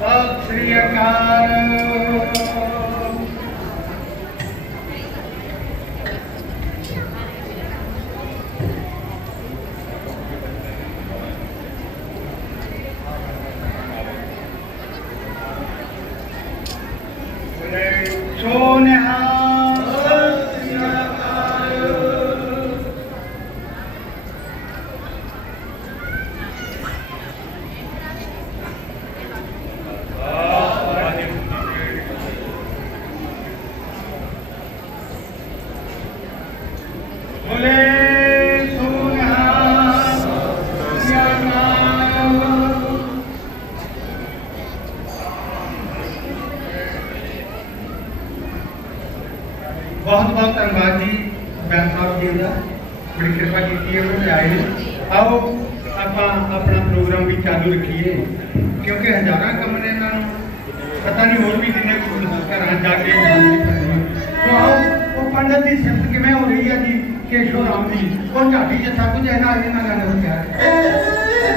ਸਤਿ ਸ੍ਰੀ ਅਕਾਲ ਸੋਨਿਹਾ ਬੋਲੇ ਸੋਨਿਹਾ ਸਤਿ ਸ੍ਰੀ ਅਕਾਲ ਬਹੁਤ ਬਹੁਤ ਧੰਨਵਾਦ ਜੀ ਬੈਂਕ ਸਾਹਿਬ ਜੀ ਦਾ ਬੜੀ ਕਿਰਪਾ ਕੀਤੀ ਹੈ ਉਹ ਆਏ ਨੇ ਆਓ ਆਪਾਂ ਆਪਣਾ ਪ੍ਰੋਗਰਾਮ ਵੀ ਚਾਲੂ ਰੱਖੀਏ ਕਿਉਂਕਿ ਹਜ਼ਾਰਾਂ ਕੰਮ ਨੇ ਇਹਨਾਂ ਨੂੰ ਪਤਾ ਨਹੀਂ ਹੋਰ ਵੀ ਕਿੰਨੇ ਕੁ ਘਰਾਂ ਜਾ ਕੇ ਸੋ ਆਓ ਉਹ ਪੰਡਤ ਦੀ ਸਿਫਤ ਕਿਵੇਂ ਹੋ ਰਹੀ ਹੈ ਜੀ ਕੇਸ਼ੋ ਰਾਮ ਦੀ ਉਹ ਢਾਡੀ ਜਿੱਥਾ ਕੁਝ ਇਹਨਾਂ ਇਹਨਾਂ ਗਾਣੇ ਨੂੰ ਕਿਹਾ